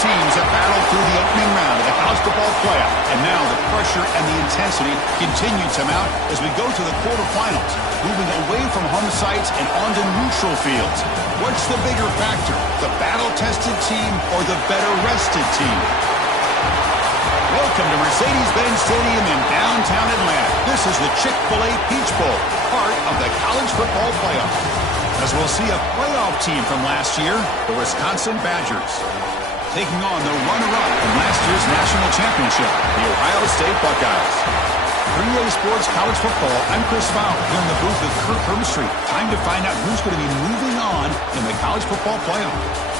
teams have battled through the opening round of the college football playoff, and now the pressure and the intensity continue to mount as we go to the quarterfinals, moving away from home sites and onto neutral fields. What's the bigger factor, the battle-tested team or the better-rested team? Welcome to Mercedes-Benz Stadium in downtown Atlanta. This is the Chick-fil-A Peach Bowl, part of the college football playoff. As we'll see a playoff team from last year, the Wisconsin Badgers, taking on the runner-up from last year's national championship, the Ohio State Buckeyes. 3A Sports College Football, I'm Chris Fowler, here in the booth with Kirk Herbstreit. Time to find out who's going to be moving on in the college football playoff.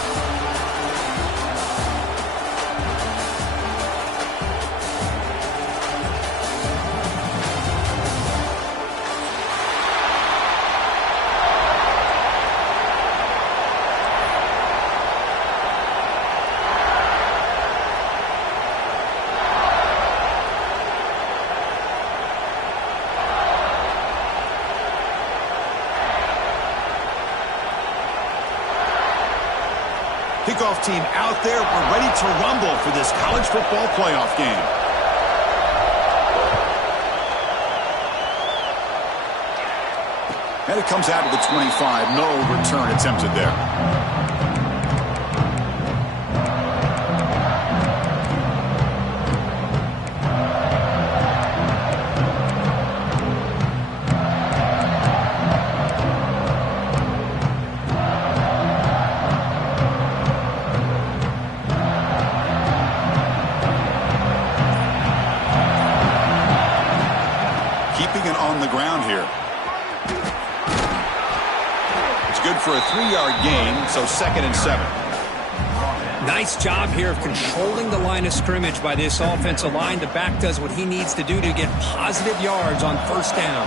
Kickoff team out there. We're ready to rumble for this college football playoff game. And it comes out to the 25. No return attempted there. Keeping it on the ground here. It's good for a 3-yard gain, so 2nd and 7. Nice job here of controlling the line of scrimmage by this offensive line. The back does what he needs to do to get positive yards on first down.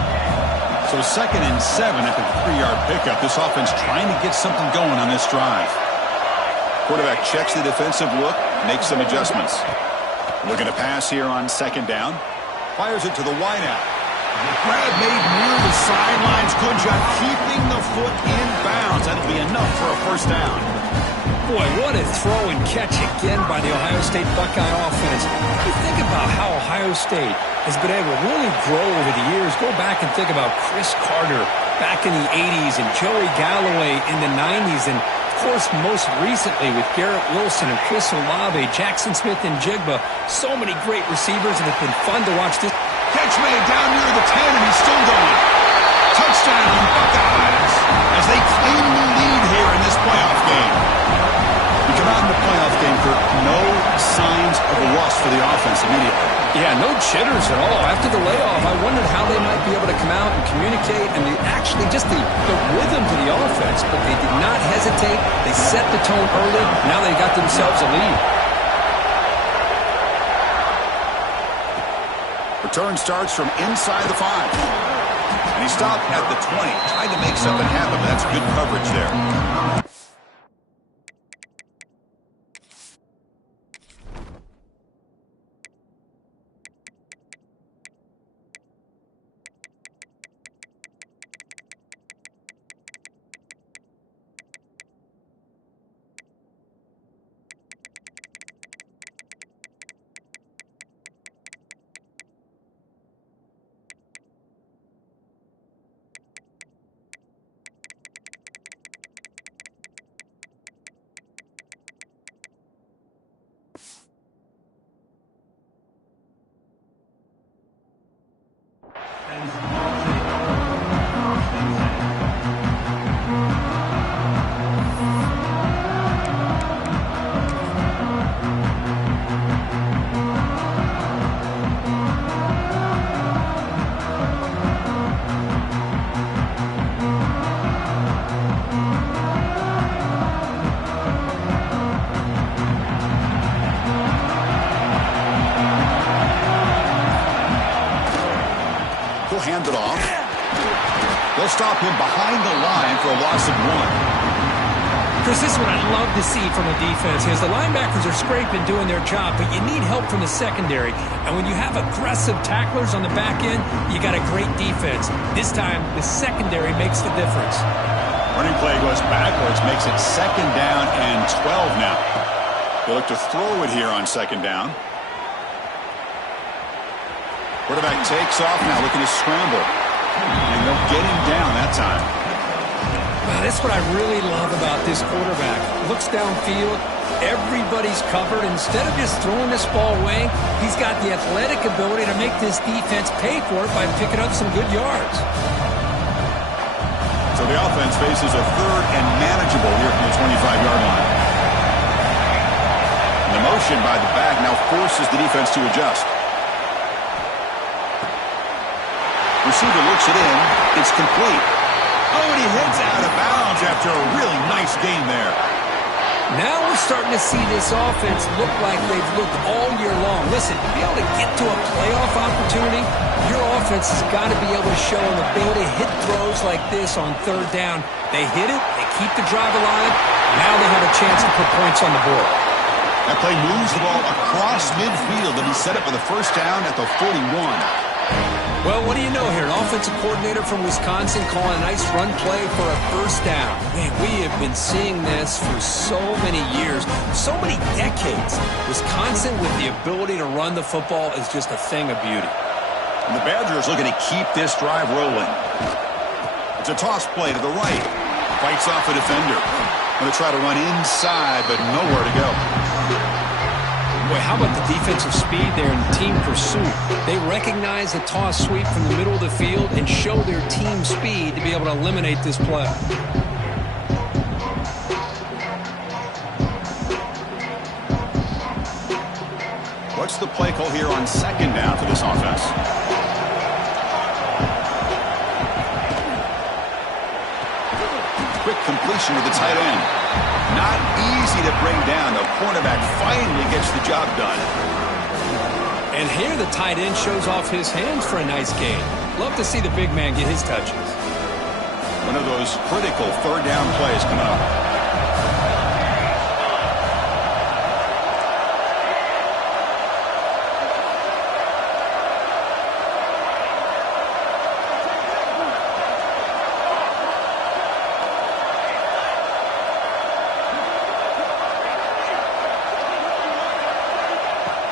So 2nd and 7 after the 3-yard pickup. This offense trying to get something going on this drive. Quarterback checks the defensive look, makes some adjustments. Looking to pass here on 2nd down. Fires it to the wideout. The grab made near the sidelines. Good job keeping the foot in bounds. That'll be enough for a first down. Boy, what a throw and catch again by the Ohio State Buckeye offense. You think about how Ohio State has been able to really grow over the years. Go back and think about Chris Carter back in the 80s and Joey Galloway in the 90s. And, of course, most recently with Garrett Wilson and Chris Olave, Jackson Smith and Jigba. So many great receivers, and it's been fun to watch this. Catch made down near the 10, and he's still going. Touchdown, Buckeyes, as they claim the lead here in this playoff game. We come out in the playoff game, Kirk, no signs of a rust for the offense immediately. Yeah, no jitters at all. After the layoff, I wondered how they might be able to come out and communicate, and actually just the rhythm to the offense, but they did not hesitate. They set the tone early. Now they got themselves a lead. Return starts from inside the 5. And he stopped at the 20. Tried to make something happen, but that's good coverage there. Hand it off. They'll stop him behind the line for a loss of 1. Chris, this is what I love to see from a defense is the linebackers are scraping, doing their job, but you need help from the secondary. And when you have aggressive tacklers on the back end, you got a great defense. This time, the secondary makes the difference. Running play goes backwards, makes it 2nd down and 12 now. They look to throw it here on second down. Quarterback takes off now, looking to scramble. And they'll get him down that time. Well, that's what I really love about this quarterback. Looks downfield. Everybody's covered. Instead of just throwing this ball away, he's got the athletic ability to make this defense pay for it by picking up some good yards. So the offense faces a third and manageable here from the 25-yard line. And the motion by the back now forces the defense to adjust. Receiver looks it in. It's complete. Oh, and he heads out of bounds after a really nice game there. Now we're starting to see this offense look like they've looked all year long. Listen, to be able to get to a playoff opportunity, your offense has got to be able to show an ability to hit throws like this on third down. They hit it, they keep the drive alive, now they have a chance to put points on the board. That play moves the ball across midfield, and he set up for the first down at the 41. Well, what do you know here? An offensive coordinator from Wisconsin calling a nice run play for a first down. Man, we have been seeing this for so many years, so many decades. Wisconsin with the ability to run the football is just a thing of beauty. And the Badgers looking to keep this drive rolling. It's a toss play to the right. Fights off a defender. Going to try to run inside, but nowhere to go. Boy, how about the defensive speed there in team pursuit? They recognize the toss sweep from the middle of the field and show their team speed to be able to eliminate this play. What's the play call here on second down for this offense? Quick completion to the tight end. Not easy to bring down. The cornerback finally gets the job done. And here the tight end shows off his hands for a nice gain. Love to see the big man get his touches. One of those critical third down plays coming up.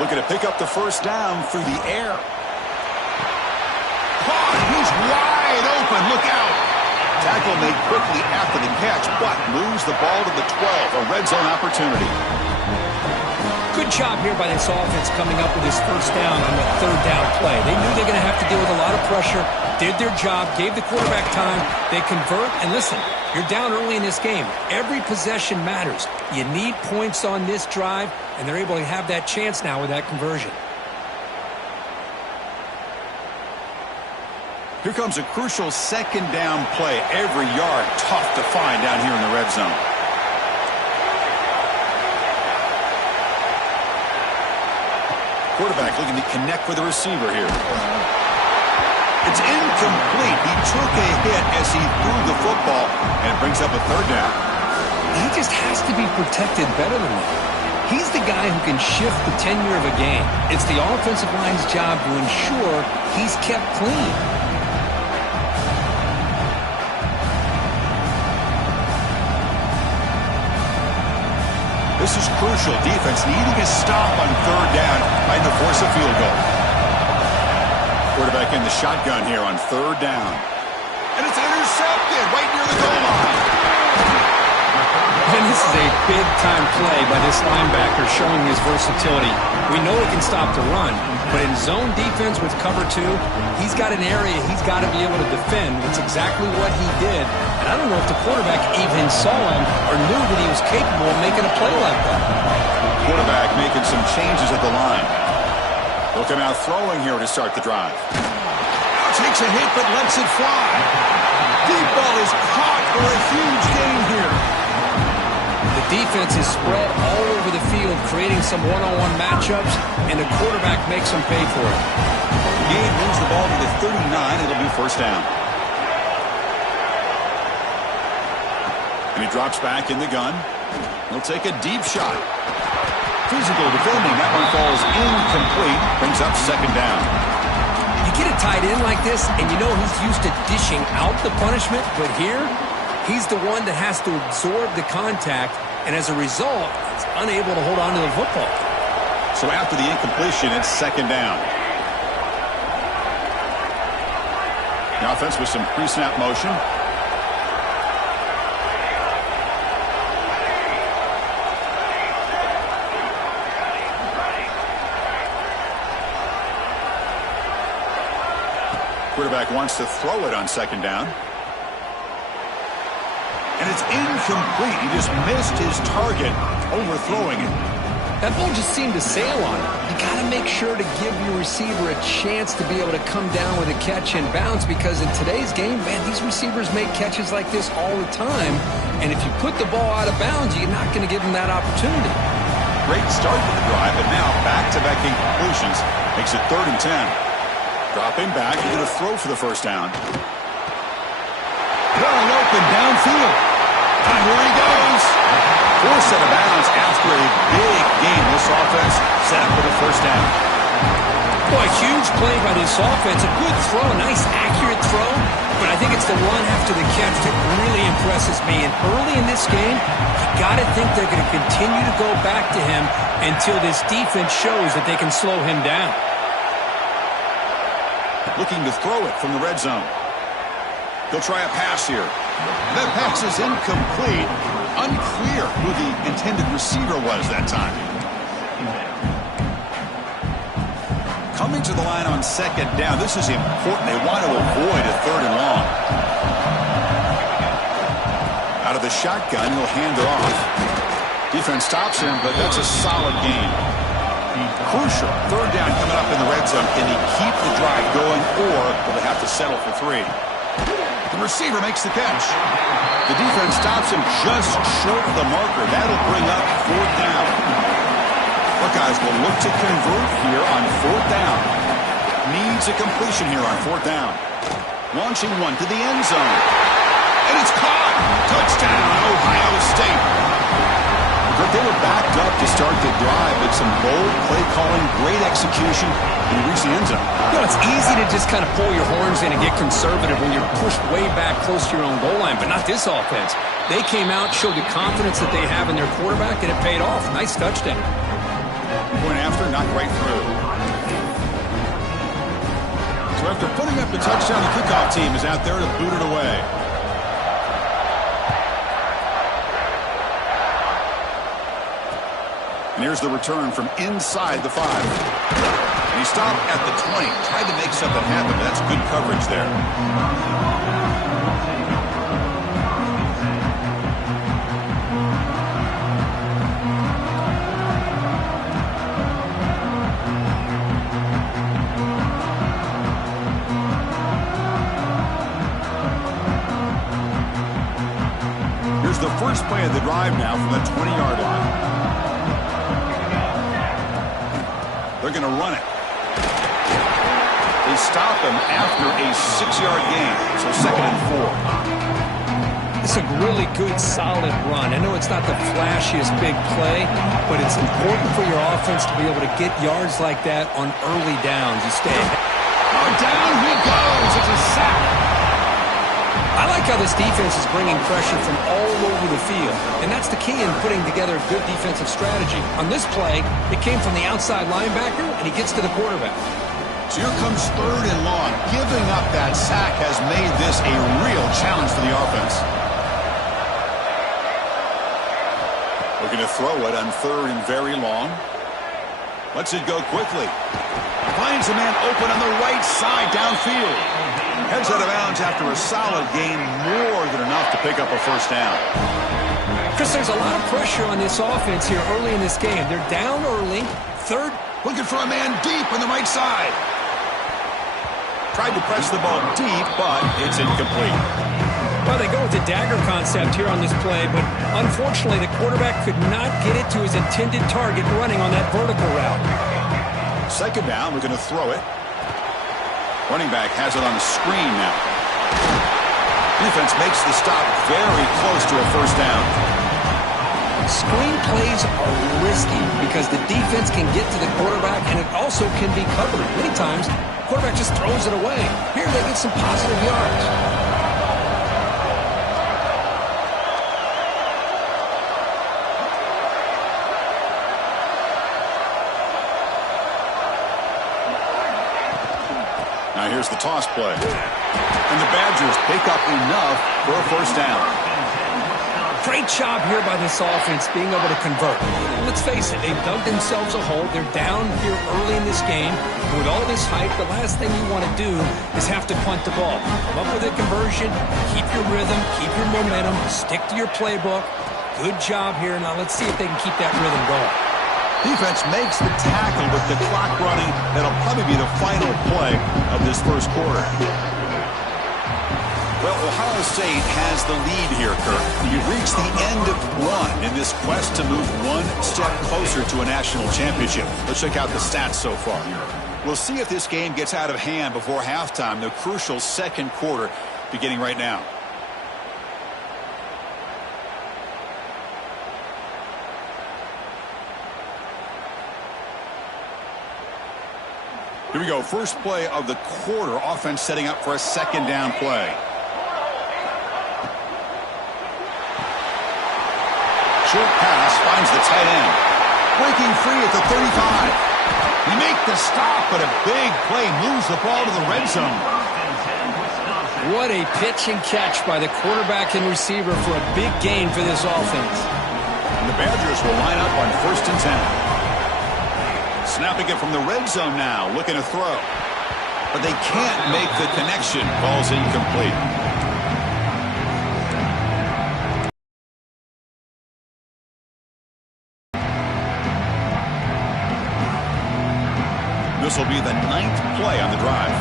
Looking to pick up the first down through the air. Caught. He's wide open. Look out. Tackle made quickly after the catch, but moves the ball to the 12. A red zone opportunity. Good job here by this offense coming up with his first down on the third down play. They knew they were going to have to deal with a lot of pressure, did their job, gave the quarterback time. They convert, and listen, you're down early in this game. Every possession matters. You need points on this drive, and they're able to have that chance now with that conversion. Here comes a crucial second down play. Every yard tough to find down here in the red zone. Quarterback looking to connect with the receiver here. It's incomplete. He took a hit as he threw the football, and it brings up a third down. He just has to be protected better than that. He's the guy who can shift the tenure of a game. It's the offensive line's job to ensure he's kept clean. This is crucial. Defense needing a stop on third down, trying to force a field goal. Quarterback in the shotgun here on third down. And it's intercepted right near the goal line. And this is a big-time play by this linebacker showing his versatility. We know he can stop the run, but in zone defense with cover two, he's got an area he's got to be able to defend. It's exactly what he did. And I don't know if the quarterback even saw him or knew that he was capable of making a play like that. Quarterback making some changes at the line. They'll come out throwing here to start the drive. Now takes a hit but lets it fly. Deep ball is caught for a huge gain here. The defense is spread all over the field, creating some one-on-one matchups, and the quarterback makes them pay for it. Gain moves the ball to the 39. It'll be first down. And he drops back in the gun. He'll take a deep shot. Physical defending. That one falls incomplete. Brings up second down. You get a tight end like this, and you know he's used to dishing out the punishment, but here, he's the one that has to absorb the contact and as a result, he's unable to hold on to the football. So after the incompletion, it's second down. The offense with some pre-snap motion. Quarterback wants to throw it on second down. And it's incomplete. He just missed his target, overthrowing it. That ball just seemed to sail on him. You got to make sure to give your receiver a chance to be able to come down with a catch and bounce, because in today's game, man, these receivers make catches like this all the time. And if you put the ball out of bounds, you're not going to give them that opportunity. Great start to the drive, but now back-to-back incompletions makes it 3rd and 10. Dropping back, he's going to throw for the first down. Wide open downfield. And here he goes. Forced out of bounds after a big game. This offense set up for the first down. Boy, huge play by this offense. A good throw, a nice accurate throw. But I think it's the run after the catch that really impresses me. And early in this game, you got to think they're going to continue to go back to him until this defense shows that they can slow him down. Looking to throw it from the red zone. He'll try a pass here. That pass is incomplete. Unclear who the intended receiver was that time. Coming to the line on second down. This is important. They want to avoid a 3rd and long. Out of the shotgun, he'll hand it off. Defense stops him, but that's a solid gain. Crucial. 3rd down coming up in the red zone. Can he keep the drive going, or will they have to settle for 3? The receiver makes the catch. The defense stops him just short of the marker. That'll bring up 4th down. Buckeyes will look to convert here on 4th down. Needs a completion here on 4th down. Launching one to the end zone. And it's caught. Touchdown, Ohio State. They were backed up to start the drive, but some bold play calling, great execution, and he reached the end zone. You know, it's easy to just kind of pull your horns in and get conservative when you're pushed way back close to your own goal line, but not this offense. They came out, showed the confidence that they have in their quarterback, and it paid off. Nice touchdown. Point after, not quite through. So after putting up the touchdown, the kickoff team is out there to boot it away. And here's the return from inside the 5. And he stopped at the 20. Tried to make something happen, but that's good coverage there. Here's the first play of the drive now from the 20-yard line. They're going to run it. They stop him after a 6-yard gain, so 2nd and 4. It's a really good, solid run. I know it's not the flashiest big play, but it's important for your offense to be able to get yards like that on early downs. You stay. Oh, down he goes. It's a sack. I like how this defense is bringing pressure from all over the field, and that's the key in putting together a good defensive strategy. On this play, it came from the outside linebacker, and he gets to the quarterback. So here comes 3rd and long. Giving up that sack has made this a real challenge for the offense. Looking to throw it on 3rd and very long. Lets it go quickly. Finds a man open on the right side downfield. Heads out of bounds after a solid gain, more than enough to pick up a first down. Chris, there's a lot of pressure on this offense here early in this game. They're down early. 3rd, looking for a man deep on the right side. Tried to press the ball deep, but it's incomplete. Well, they go with the dagger concept here on this play, but unfortunately the quarterback could not get it to his intended target running on that vertical route. 2nd down, we're going to throw it. Running back has it on the screen now. Defense makes the stop very close to a first down. Screen plays are risky because the defense can get to the quarterback, and it also can be covered. Many times, the quarterback just throws it away. Here they get some positive yards. toss play. And the Badgers pick up enough for a first down. Great job here by this offense being able to convert. Let's face it, they've dug themselves a hole. They're down here early in this game. With all this hype, the last thing you want to do is have to punt the ball. Come up with a conversion, keep your rhythm, keep your momentum, stick to your playbook. Good job here. Now let's see if they can keep that rhythm going. Defense makes the tackle with the clock running. That'll probably be the final play of this first quarter. Well, Ohio State has the lead here, Kirk. You've reached the end of one in this quest to move one step closer to a national championship. Let's check out the stats so far. We'll see if this game gets out of hand before halftime, the crucial second quarter beginning right now. Here we go. First play of the quarter. Offense setting up for a second down play. Short pass finds the tight end. Breaking free at the 35. They make the stop, but a big play moves the ball to the red zone. What a pitch and catch by the quarterback and receiver for a big gain for this offense. And the Badgers will line up on 1st and 10. Snapping it from the red zone now, looking to throw. But they can't make the connection. Ball's incomplete. This will be the 9th play on the drive.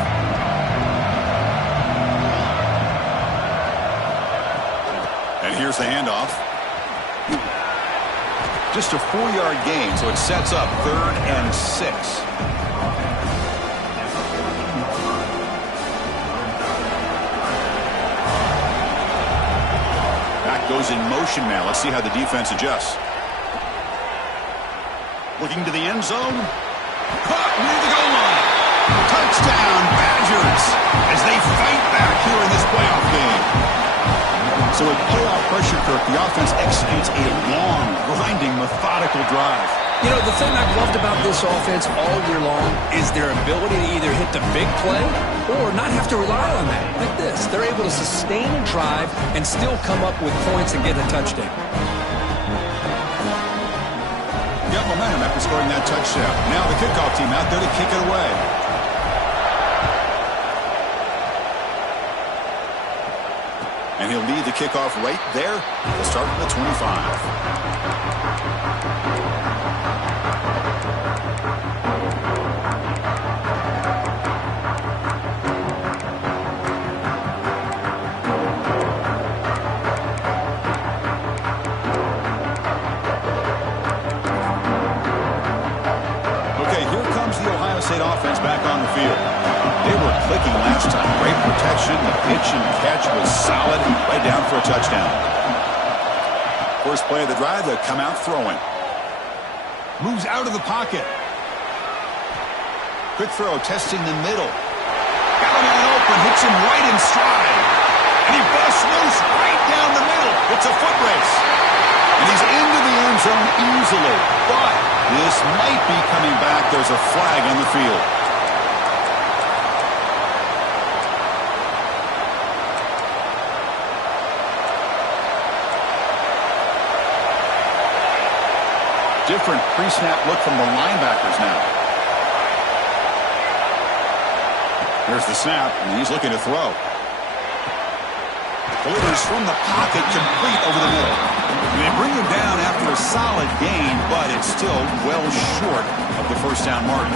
And here's the handoff. Just a 4-yard gain, so it sets up 3rd and 6. Back goes in motion now. Let's see how the defense adjusts. Looking to the end zone. Caught near the goal line. Touchdown, Badgers, as they fight back here in this playoff game. So with playoff pressure, Kirk, the offense executes a long, grinding, methodical drive. You know, the thing I've loved about this offense all year long is their ability to either hit the big play or not have to rely on that. Like this, they're able to sustain a drive and still come up with points and get a touchdown. Got momentum after scoring that touchdown. Now the kickoff team out there to kick it away. And he'll lead the kickoff right there. He'll start from the 25. Offense back on the field. They were clicking last time. Great protection. The pitch and catch was solid. Right down for a touchdown. First play of the drive, they come out throwing. Moves out of the pocket. Quick throw, testing the middle. Got a man open, hits him right in stride. And he busts loose right down the middle. It's a foot race. And he's into the end zone easily. But this might be coming back. There's a flag on the field. Different pre-snap look from the linebackers now. There's the snap, and he's looking to throw. Delivers from the pocket, complete over the middle. They bring him down after a solid gain, but it's still well short of the first down mark.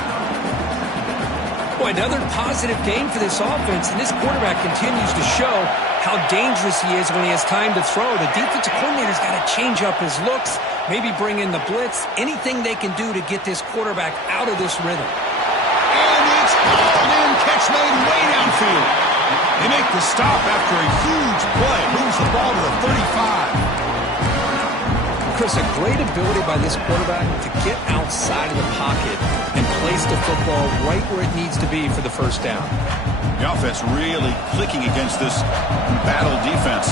Boy, another positive gain for this offense, and this quarterback continues to show how dangerous he is when he has time to throw. The defensive coordinator's got to change up his looks, maybe bring in the blitz, anything they can do to get this quarterback out of this rhythm. And it's all in, catch made way downfield. They make the stop after a huge play, moves the ball to the 35. Chris, a great ability by this quarterback to get outside of the pocket and place the football right where it needs to be for the first down. The offense really clicking against this battle defense.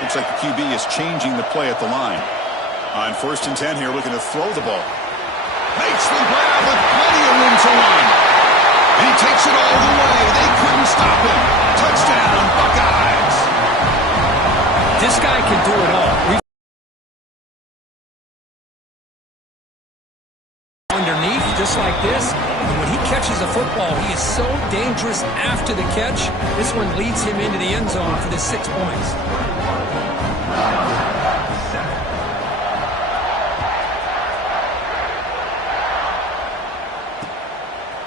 Looks like the QB is changing the play at the line. On 1st and 10 here, looking to throw the ball. Makes the grab with plenty of room to run. And he takes it all the way. They couldn't stop him. Touchdown, Buckeyes. This guy can do it all. Underneath, just like this. And when he catches a football, he is so dangerous after the catch. This one leads him into the end zone for the 6 points.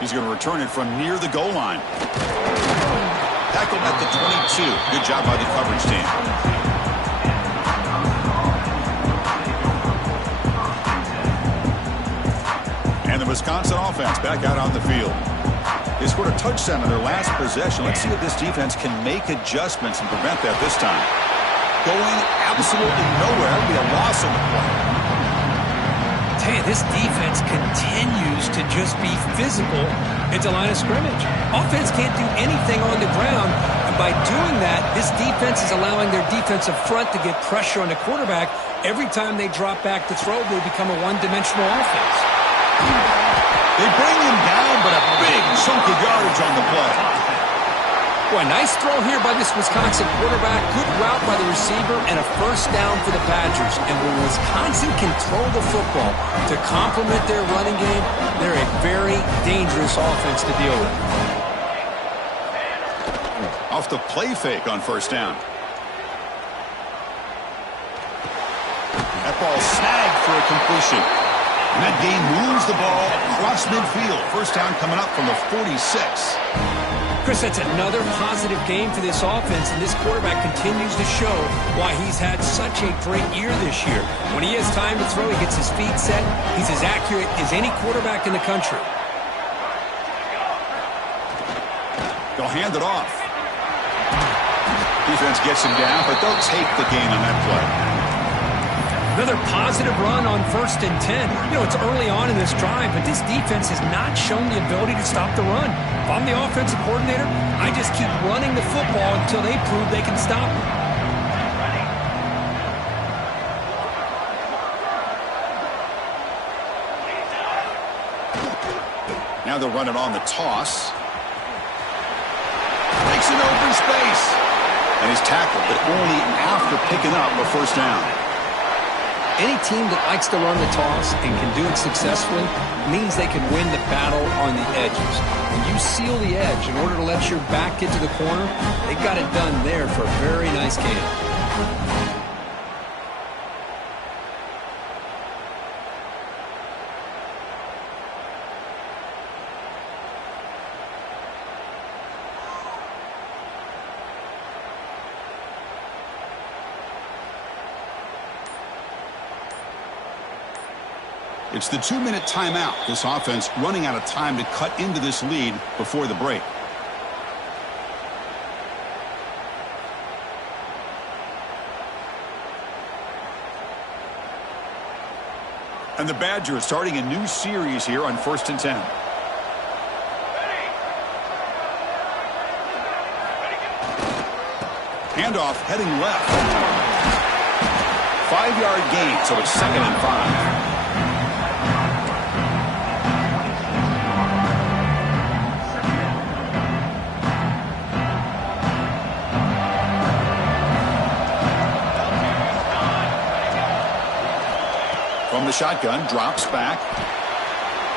He's going to return it from near the goal line. Tackled at the 22. Good job by the coverage team. And the Wisconsin offense back out on the field. They scored a touchdown in their last possession. Let's see if this defense can make adjustments and prevent that this time. Going absolutely nowhere. It'll be a loss on the play. Tell you, this defense continues to just be physical at the line of scrimmage. Offense can't do anything on the ground, and by doing that, this defense is allowing their defensive front to get pressure on the quarterback. Every time they drop back to throw, they become a one-dimensional offense. They bring him down, but a big chunk of yardage on the play. Boy, nice throw here by this Wisconsin quarterback. Good route by the receiver and a first down for the Badgers. And when Wisconsin can throw the football to complement their running game, they're a very dangerous offense to deal with. Off the play fake on 1st down. That ball snagged for a completion. And that game moves the ball across midfield. 1st down coming up from the 46. Chris, that's another positive game for this offense, and this quarterback continues to show why he's had such a great year this year. When he has time to throw, he gets his feet set. He's as accurate as any quarterback in the country. They'll hand it off. Defense gets him down, but they'll take the gain on that play. Another positive run on 1st and 10. You know, it's early on in this drive, but this defense has not shown the ability to stop the run. If I'm the offensive coordinator, I just keep running the football until they prove they can stop it. Now they'll run it on the toss. Makes an open space. And he's tackled, but only after picking up a 1st down. Any team that likes to run the toss and can do it successfully means they can win the battle on the edges. When you seal the edge in order to let your back get to the corner, they got it done there for a very nice game. It's the 2-minute timeout. This offense running out of time to cut into this lead before the break. And the Badgers starting a new series here on 1st and 10. Handoff heading left. 5-yard gain, so it's 2nd and 5. From the shotgun, drops back.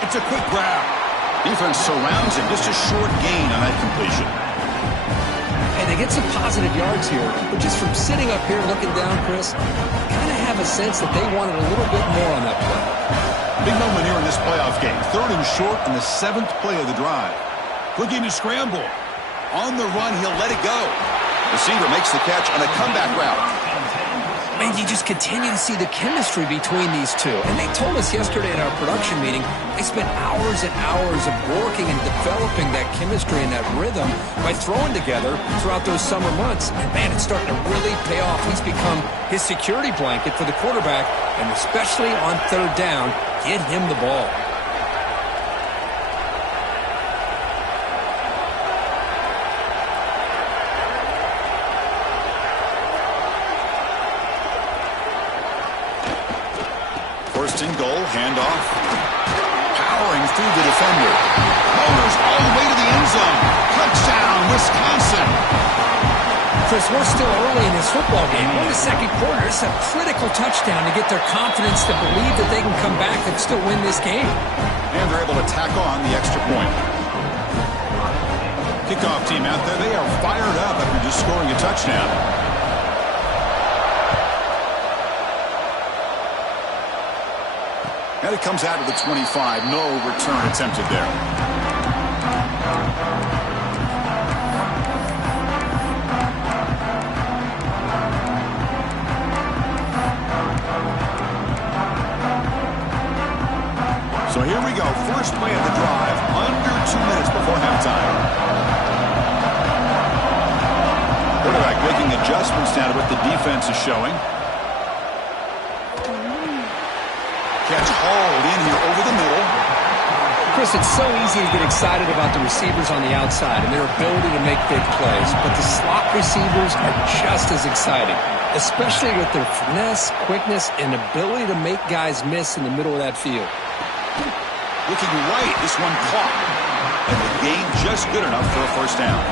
It's a quick grab. Defense surrounds him. Just a short gain on that completion. And they get some positive yards here, but just from sitting up here looking down, Chris, kind of have a sense that they wanted a little bit more on that play. Big moment here in this playoff game. 3rd and short in the 7th play of the drive. Looking to scramble. On the run, he'll let it go. Receiver makes the catch on a comeback route. Man, you just continue to see the chemistry between these two. And they told us yesterday at our production meeting, they spent hours and hours of working and developing that chemistry and that rhythm by throwing together throughout those summer months. And, man, it's starting to really pay off. He's become his security blanket for the quarterback, and especially on 3rd down, get him the ball. First and goal, handoff. Powering through the defender. Motors all the way to the end zone. Touchdown, Wisconsin. Chris, we're still early in this football game. We're in the second quarter. It's a critical touchdown to get their confidence to believe that they can come back and still win this game. And they're able to tack on the extra point. Kickoff team out there, they are fired up after just scoring a touchdown. And it comes out of the 25. No return attempted there. So here we go. First play of the drive. Under 2 minutes before halftime. Quarterback making adjustments now to what the defense is showing. Catch hauled in here over the middle. Chris, it's so easy to get excited about the receivers on the outside and their ability to make big plays, but the slot receivers are just as exciting, especially with their finesse, quickness, and ability to make guys miss in the middle of that field. Looking right, this one caught. And the gain just good enough for a first down.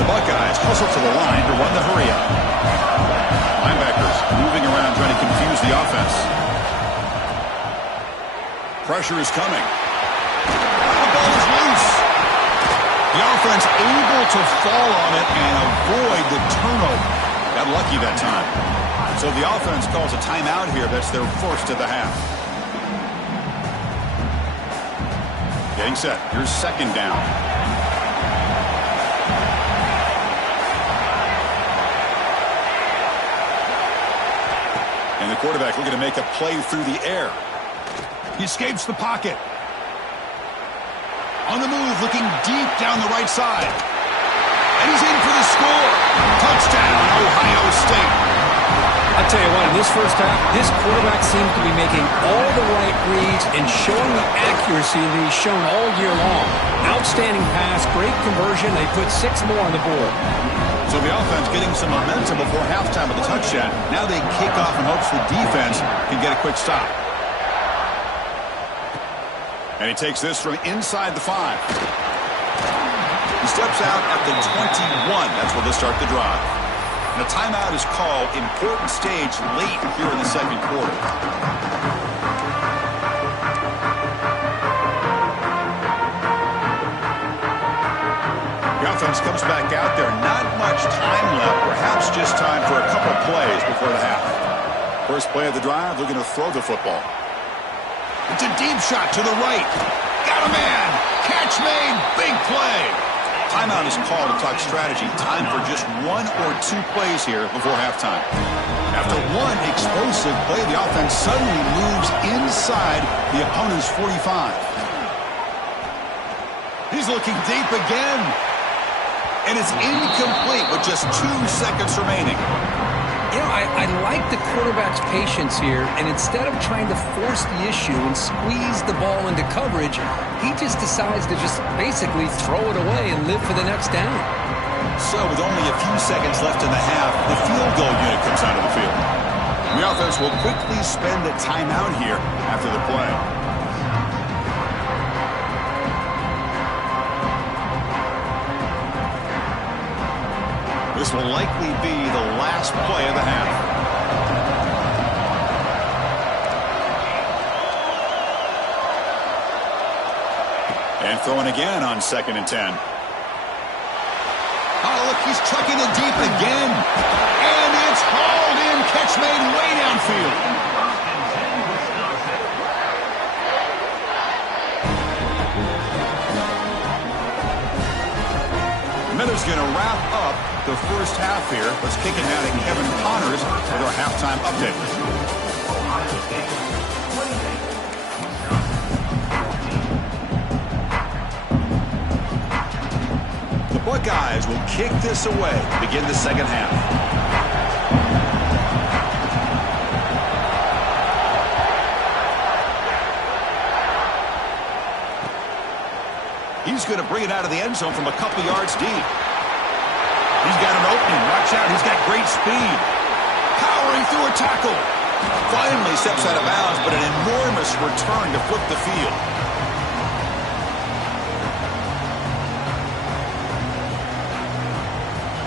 The Buckeyes hustle to the line to run the hurry-up. Linebackers moving around trying to confuse the offense. Pressure is coming. The ball is loose. The offense able to fall on it and avoid the turnover. Got lucky that time. So the offense calls a timeout here. That's their first of the half. Getting set. Here's second down. And the quarterback looking to make a play through the air. He escapes the pocket. On the move, looking deep down the right side. And he's in for the score. Touchdown, Ohio State. I tell you what, in this first half, this quarterback seems to be making all the right reads and showing the accuracy that he's shown all year long. Outstanding pass, great conversion. They put 6 more on the board. So the offense getting some momentum before halftime with the touchdown. Now they kick off in hopes the defense can get a quick stop. And he takes this from inside the 5. He steps out at the 21. That's where they start the drive. And a timeout is called. Important stage late here in the second quarter. The offense comes back out there. Not much time left. Perhaps just time for a couple of plays before the half. First play of the drive, looking to throw the football. It's a deep shot to the right. Got a man. Catch made. Big play. Timeout is called to talk strategy. Time for just 1 or 2 plays here before halftime. After one explosive play, the offense suddenly moves inside the opponent's 45. He's looking deep again. And it's incomplete with just 2 seconds remaining. You know, I like the quarterback's patience here, and instead of trying to force the issue and squeeze the ball into coverage, he just decides to just basically throw it away and live for the next down. So with only a few seconds left in the half, the field goal unit comes out of the field. The offense will quickly spend a timeout here after the play. This will likely be the last play of the half. And throwing again on 2nd and 10. Oh, look, he's chucking it deep again. And it's hauled in. Catch made way downfield. Miller's going to wrap up the first half here. Let's kick it now to Kevin Connors with our halftime update. The Buckeyes will kick this away to begin the second half. He's going to bring it out of the end zone from a couple yards deep. He's got an opening. Watch out. He's got great speed. Powering through a tackle. Finally He steps out of bounds, but an enormous return to flip the field.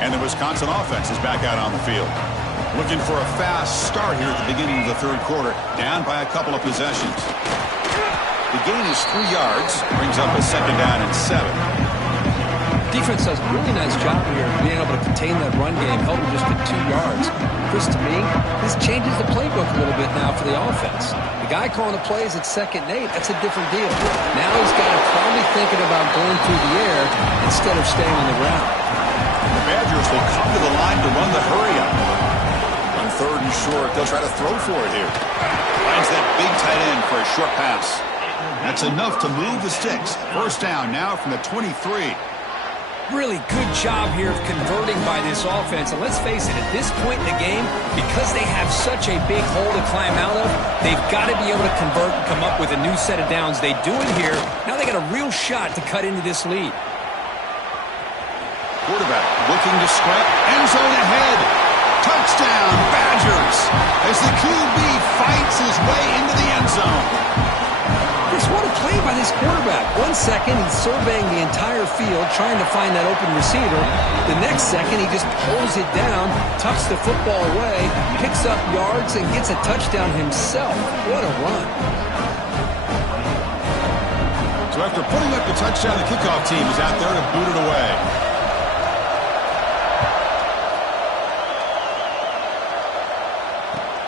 And the Wisconsin offense is back out on the field. Looking for a fast start here at the beginning of the third quarter. Down by a couple of possessions. The gain is 3 yards. Brings up a second down and 7. Defense does a really nice job here of being able to contain that run game. Held him just at 2 yards. Chris, to me, this changes the playbook a little bit now for the offense. The guy calling the plays at 2nd and 8, that's a different deal. Now he's got to probably thinking about going through the air instead of staying on the ground. The Badgers will come to the line to run the hurry-up. On 3rd and short, they'll try to throw for it here. Finds that big tight end for a short pass. That's enough to move the sticks. First down now from the 23. Really good job here of converting by this offense. And let's face it, at this point in the game, because they have such a big hole to climb out of, they've got to be able to convert and come up with a new set of downs. They do it here. Now they got a real shot to cut into this lead. Quarterback looking to scrap. End zone ahead. Touchdown, Badgers, as the QB fights his way into the end zone. Chris, what a play by this quarterback. 1 second, he's surveying the entire field, trying to find that open receiver. The next second, he just pulls it down, tucks the football away, picks up yards, and gets a touchdown himself. What a run. So after putting up the touchdown, the kickoff team is out there to boot it away.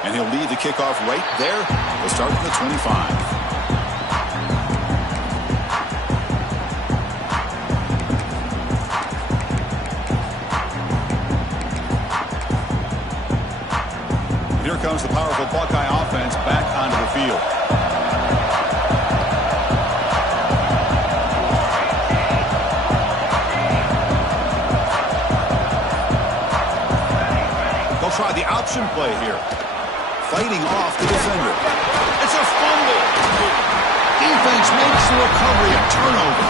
And he'll lead the kickoff right there. We'll start from the 25. Here comes the powerful Buckeye offense back onto the field. They'll try the option play here. Fighting off the defender. It's a fumble. Defense makes the recovery a turnover.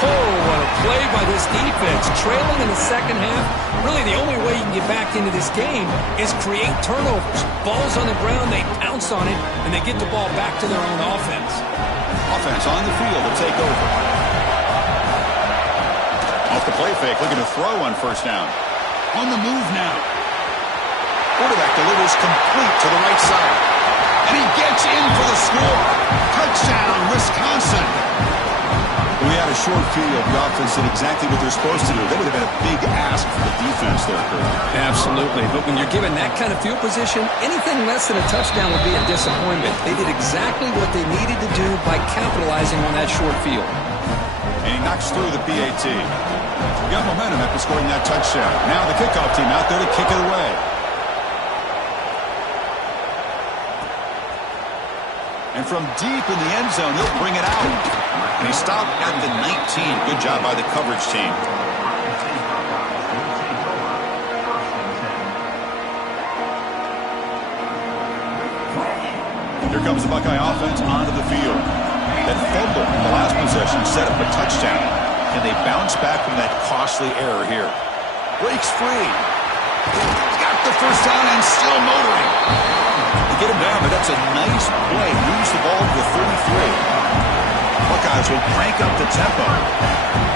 Oh, what a play by this defense. Trailing in the second half. Really, the only way you can get back into this game is create turnovers. Ball's on the ground, they pounce on it, and they get the ball back to their own offense. Offense on the field to take over. Off the play fake, looking to throw on first down. On the move now. Quarterback delivers complete to the right side. And he gets in for the score. Touchdown, Wisconsin. We had a short field. The offense did exactly what they're supposed to do. That would have been a big ask for the defense there, Kurt. Absolutely. But when you're given that kind of field position, anything less than a touchdown would be a disappointment. They did exactly what they needed to do by capitalizing on that short field. And he knocks through the PAT. He got momentum after scoring that touchdown. Now the kickoff team out there to kick it away. And from deep in the end zone, he'll bring it out. And he stopped at the 19. Good job by the coverage team. Here comes the Buckeye offense onto the field. That fumble in the last possession set up a touchdown. And they bounce back from that costly error here. Breaks free. Got the first down and still motoring. Get him down, but that's a nice play. Moves the ball to the 33. Buckeyes will crank up the tempo.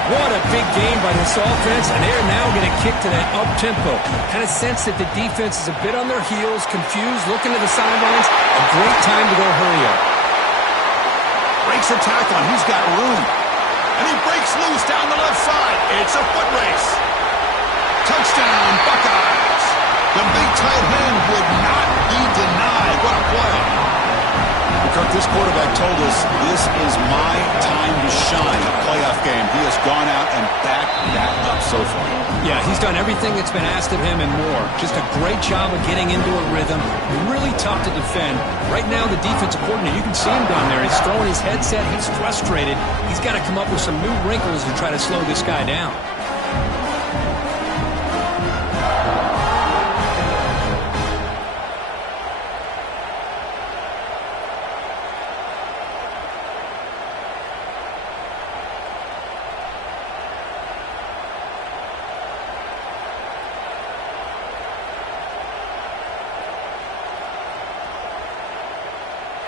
What a big game by this offense, and they're now going to kick to that up-tempo. Kind of sense that the defense is a bit on their heels, confused, looking to the sidelines. A great time to go hurry up. Breaks a tackle, and he's got room. And he breaks loose down the left side. It's a foot race. Touchdown, Buckeyes. The big tight end would not be denied. What a play. Kirk, this quarterback told us this is my time to shine. A playoff game. He has gone out and backed that up so far. Yeah, he's done everything that's been asked of him and more. Just a great job of getting into a rhythm. Really tough to defend. Right now, the defensive coordinator, you can see him down there. He's throwing his headset. He's frustrated. He's got to come up with some new wrinkles to try to slow this guy down.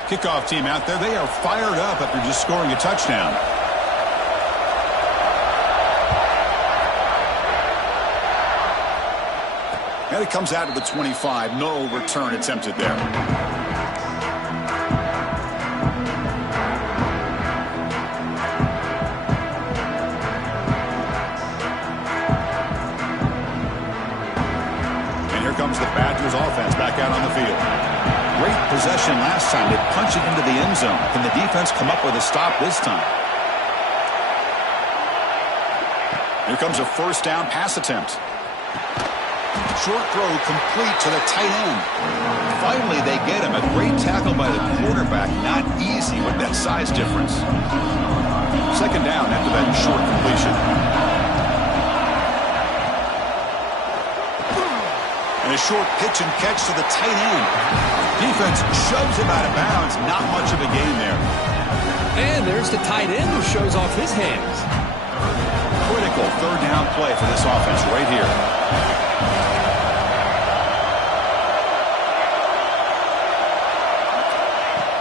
Kickoff team out there, they are fired up after just scoring a touchdown. And it comes out to the 25. No return attempted there. And here comes the Badgers offense back out on the field. Great possession last time. They punch it into the end zone. Can the defense come up with a stop this time? Here comes a first down pass attempt. Short throw complete to the tight end. Finally, they get him. A great tackle by the quarterback. Not easy with that size difference. Second down after that short completion. And a short pitch and catch to the tight end. Defense shoves him out of bounds. Not much of a gain there. And there's the tight end who shows off his hands. Critical third down play for this offense right here.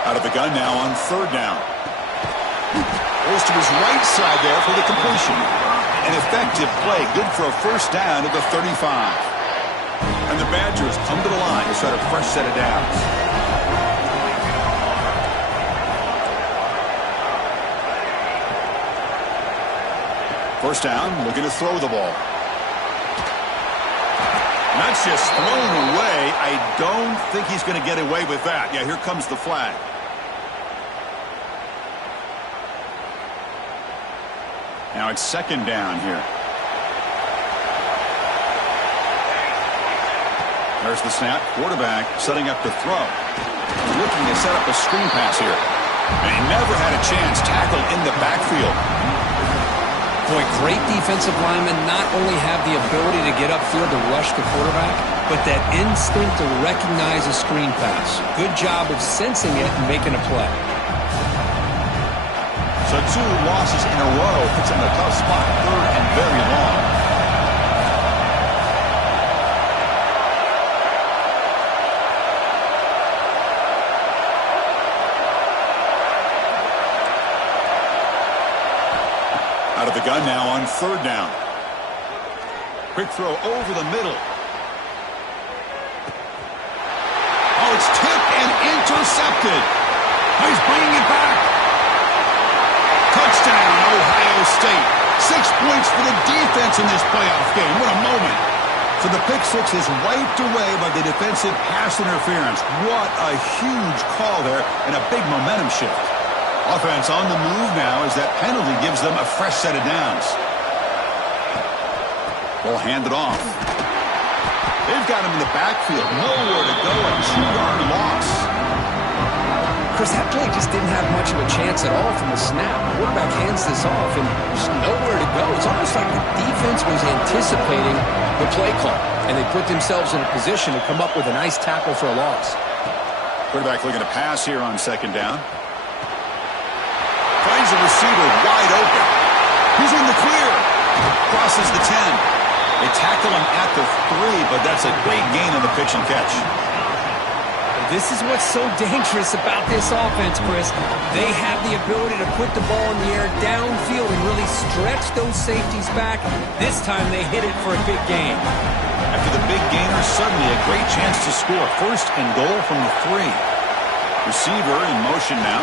Out of the gun now on third down. Goes to his right side there for the completion. An effective play. Good for a first down at the 35. And the Badgers come to the line to start a fresh set of downs. First down, looking to throw the ball. And that's just thrown away. I don't think he's going to get away with that. Yeah, here comes the flag. Now it's second down here. There's the snap. Quarterback setting up to throw. Looking to set up a screen pass here. And he never had a chance. Tackled in the backfield. Boy, great defensive linemen not only have the ability to get upfield to rush the quarterback, but that instinct to recognize a screen pass. Good job of sensing it and making a play. So 2 losses in a row puts him in a tough spot. Third and very long. Out of the gun now on third down. Quick throw over the middle. Oh, it's tipped and intercepted. Oh, he's bringing it back. Touchdown, Ohio State. 6 points for the defense in this playoff game. What a moment. So the pick six is wiped away by the defensive pass interference. What a huge call there and a big momentum shift. Offense on the move now as that penalty gives them a fresh set of downs. Ball handed off. They've got him in the backfield. Nowhere to go. A 2-yard loss. Chris, that play just didn't have much of a chance at all from the snap. The quarterback hands this off and there's nowhere to go. It's almost like the defense was anticipating the play call, and they put themselves in a position to come up with a nice tackle for a loss. Quarterback looking to pass here on second down. Finds a receiver wide open. He's in the clear. Crosses the 10. They tackle him at the 3, but that's a great gain on the pitch and catch. This is what's so dangerous about this offense, Chris. They have the ability to put the ball in the air downfield and really stretch those safeties back. This time they hit it for a big gain. After the big gainer, suddenly a great chance to score. First and goal from the 3. Receiver in motion now.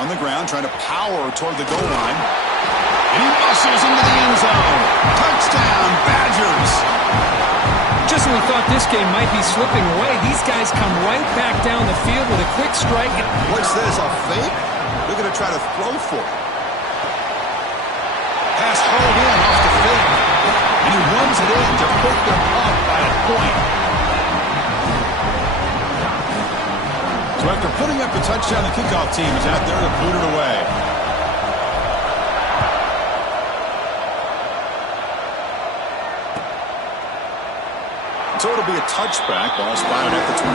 On the ground, trying to power toward the goal line. And he muscles into the end zone. Touchdown, Badgers. Just when we thought this game might be slipping away, these guys come right back down the field with a quick strike. What's this, a fake? They're going to try to throw for it. Pass hauled in off the fake. And he runs it in to put them up by a point. So after putting up the touchdown, the kickoff team is out there to boot it away. So it'll be a touchback. Ball spotted at the 25.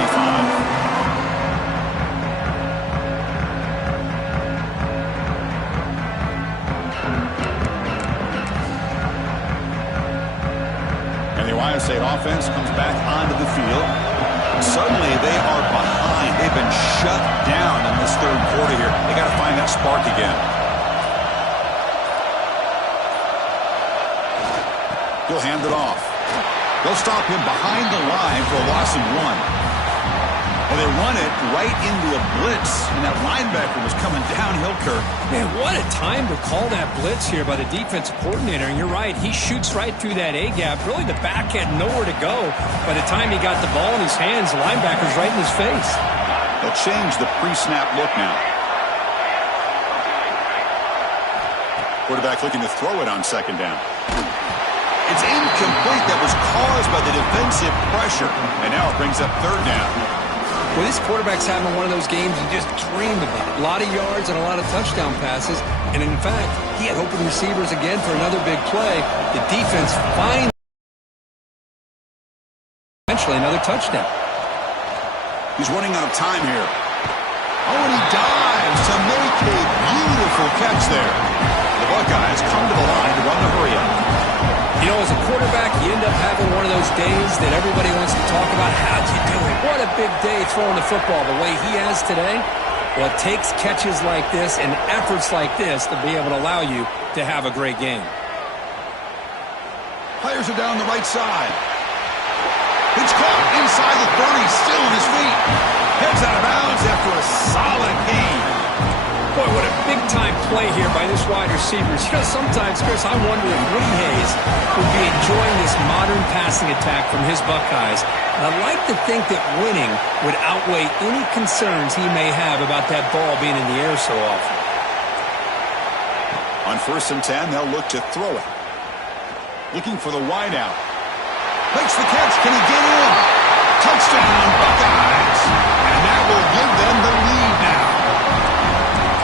And the Ohio State offense comes back onto the field. Suddenly they are behind. They've been shut down in that spark again. He'll hand it off. They'll stop him behind the line for a loss of 1. And they run it right into a blitz, and that linebacker was coming downhill, Kirk. Man, what a time to call that blitz here by the defensive coordinator. And you're right, he shoots right through that A-gap. Really, the back had nowhere to go. By the time he got the ball in his hands, the linebacker's right in his face. They'll change the pre-snap look now. Quarterback looking to throw it on second down. It's incomplete. That was caused by the defensive pressure. And now it brings up third down. Well, this quarterback's having one of those games you just dreamed about. A lot of yards and a lot of touchdown passes. And in fact, he had open receivers again for another big play. The defense finds eventually another touchdown. He's running out of time here. Oh, and he dives to make a beautiful catch there. The Buckeyes come to the line to run the hurry up. You know, as a quarterback, you end up having one of those days that everybody wants to talk about. How'd you do it? What a big day throwing the football the way he has today. Well, it takes catches like this and efforts like this to be able to allow you to have a great game. Players are down the right side. It's caught inside the 30, still on his feet. Heads out of bounds after a solid gain. Boy, what a big-time play here by this wide receiver. You know, sometimes, Chris, I wonder if Woody Hayes would be enjoying this modern passing attack from his Buckeyes. And I'd like to think that winning would outweigh any concerns he may have about that ball being in the air so often. On 1st and 10, they'll look to throw it. Looking for the wide out. Makes the catch. Can he get in? Touchdown, Buckeyes. And that will give them the lead now.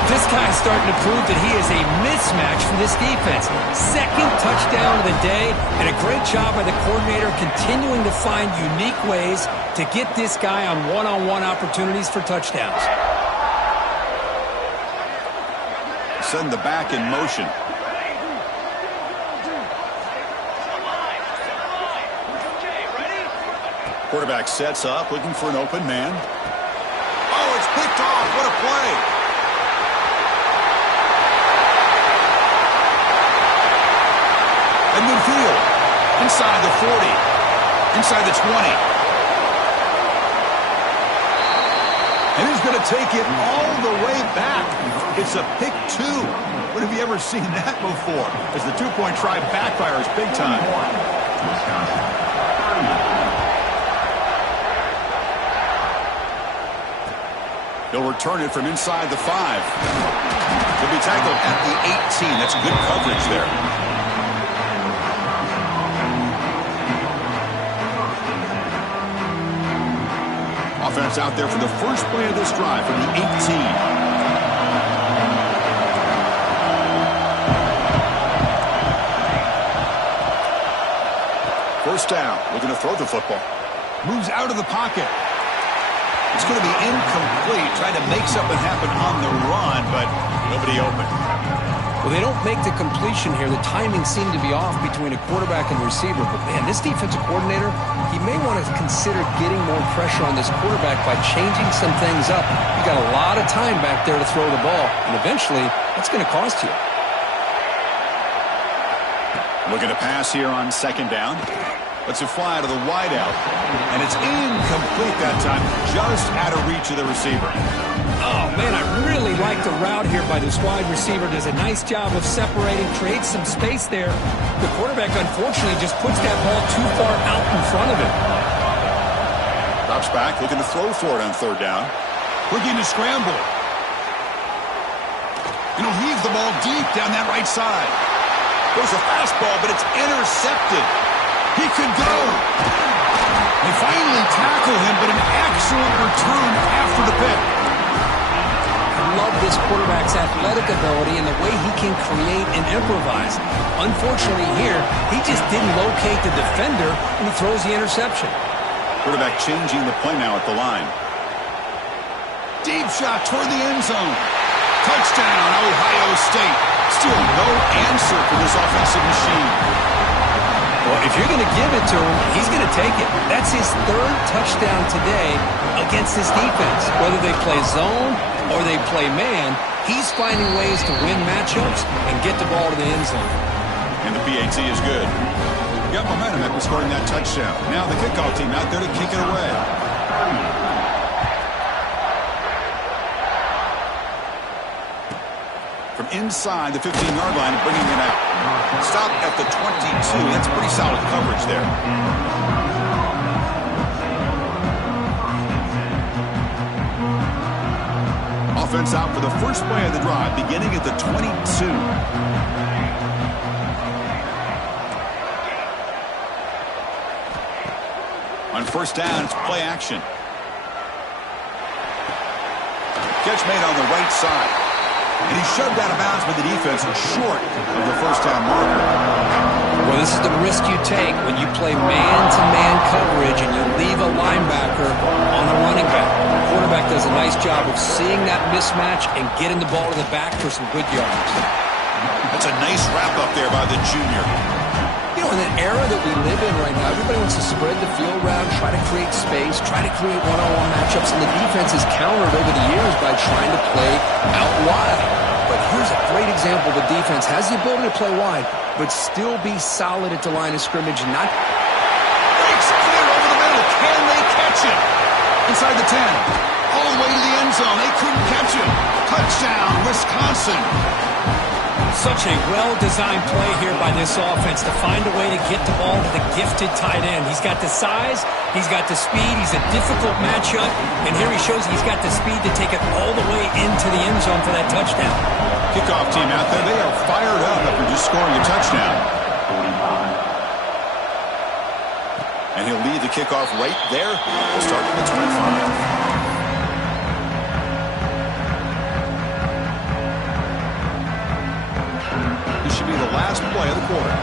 This guy's starting to prove that he is a mismatch for this defense. Second touchdown of the day, and a great job by the coordinator continuing to find unique ways to get this guy on one-on-one opportunities for touchdowns. Send the back in motion. Quarterback sets up, looking for an open man. Oh, it's picked off. What a play. At midfield, inside the 40, inside the 20. And he's going to take it all the way back. It's a pick 2. When have you ever seen that before? As the two-point try backfires big time. He'll return it from inside the 5. He'll be tackled at the 18. That's good coverage there. Offense out there for the first play of this drive from the 18. First down, looking to throw the football. Moves out of the pocket. It's going to be incomplete, trying to make something happen on the run, but nobody open. Well, they don't make the completion here. The timing seemed to be off between a quarterback and receiver. But, man, this defensive coordinator, he may want to consider getting more pressure on this quarterback by changing some things up. You got a lot of time back there to throw the ball, and eventually that's going to cost you. Looking to pass here on second down. Lets it fly to the wideout. And it's incomplete that time, just out of reach of the receiver. Oh, man, I really like the route here by this wide receiver. Does a nice job of separating, creates some space there. The quarterback, unfortunately, just puts that ball too far out in front of him. Drops back, looking to throw for it on third down. Looking to scramble. And he'll heave the ball deep down that right side. Goes a fastball, but it's intercepted. He could go. They finally tackle him, but an excellent return after the pick. I love this quarterback's athletic ability and the way he can create and improvise. Unfortunately here, he just didn't locate the defender and he throws the interception. Quarterback changing the play now at the line. Deep shot toward the end zone. Touchdown, Ohio State. Still no answer for this offensive machine. Well, if you're going to give it to him, he's going to take it. That's his third touchdown today against this defense. Whether they play zone or they play man, he's finding ways to win matchups and get the ball to the end zone. And the PAT is good. Got momentum after scoring that touchdown. Now the kickoff team out there to kick it away. From inside the 15-yard line, bringing it out. Stop at the 22. That's pretty solid coverage there. Offense out for the first play of the drive, beginning at the 22. On first down, it's play action. Catch made on the right side. And he's shoved out of bounds with the defense short of the first down marker. Well, this is the risk you take when you play man-to-man coverage and you leave a linebacker on a running back. The quarterback does a nice job of seeing that mismatch and getting the ball to the back for some good yards. That's a nice wrap-up there by the junior. You know, in that era that we live in right now, everybody wants to spread the field around, try to create space, try to create one-on-one matchups, and the defense has countered over the years by trying to play out wide. But here's a great example. The defense has the ability to play wide, but still be solid at the line of scrimmage and not... Breaks clear over the middle. Can they catch it? Inside the 10. All the way to the end zone. They couldn't catch him. Touchdown, Wisconsin. Such a well-designed play here by this offense to find a way to get the ball to the gifted tight end. He's got the size, he's got the speed, he's a difficult matchup, and here he shows he's got the speed to take it all the way into the end zone for that touchdown. Kickoff team out there, they are fired up after just scoring a touchdown. And he'll lead the kickoff right there. We'll start at the 25. Should be the last play of the quarter.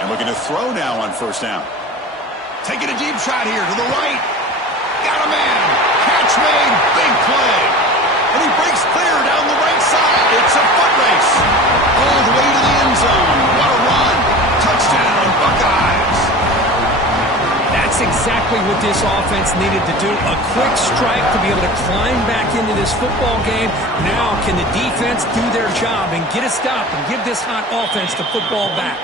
And looking to throw now on first down. Taking a deep shot here to the right. Got a man. Catch made. Big play. And he breaks clear down the right side. It's a foot race. All the way to the end zone. What a run. Touchdown, Buckeyes. That's exactly what this offense needed to do. A quick strike to be able to climb back into this football game. Now can the defense do their job and get a stop and give this hot offense the football back?